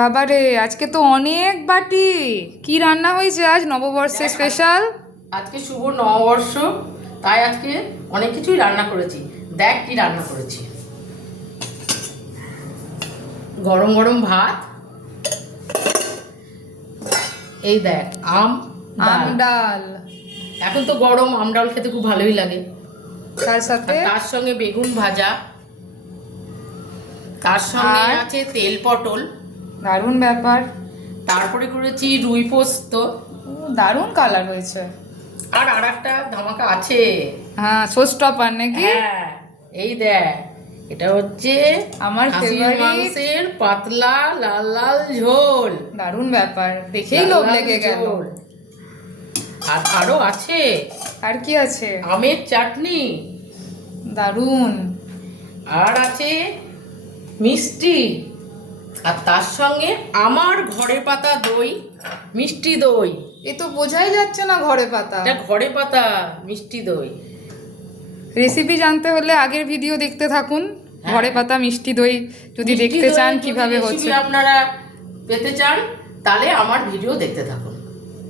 বাবা রে, আজকে তো অনেক বাটি। কি রান্না হয়েছে আজ নববর্ষে স্পেশাল? আজকে শুভ নববর্ষ, তাই আজকে অনেক কিছুই রান্না করেছি। দেখ কি রান্না করেছি। গরম গরম ভাত, এই দেখ আম ডাল। এখন তো গরম, আম ডাল খেতে খুব ভালোই লাগে। তার সাথে তার সঙ্গে বেগুন ভাজা, তার সঙ্গে আর? আছে তেল পটল, দারুণ ব্যাপার। তারপরে করেছি রুই পোস্ত। দারুণ কালার হয়েছে। আর একটা ধামাকা আছে। হ্যাঁ, শোস্টপার নাকি? হ্যাঁ, এই দেখ, এটা হচ্ছে আমার খাসির favorite। মাংসের পাতলা লাল লাল ঝোল। দারুণ ব্যাপার, দেখেই লাল লোভ লাল লেগে গেল। ঝোল। আর আরো আছে আর কি আছে? আমের চাটনি, দারুণ। আর আছে মিষ্টি, আর তার সঙ্গে আমার ঘরে পাতা দই, মিষ্টি দই। এ তো বোঝাই যাচ্ছে না ঘরে পাতা। এটা ঘরে পাতা মিষ্টি দই। রেসিপি জানতে হলে আগের ভিডিও দেখতে থাকুন। হ্যাঁ। ঘরে পাতা মিষ্টি দই যদি মিষ্টি দেখতে দই চান যদি কিভাবে recipe হচ্ছে। আপনারা পেতে চান, তাহলে আমার ভিডিও দেখতে থাকুন।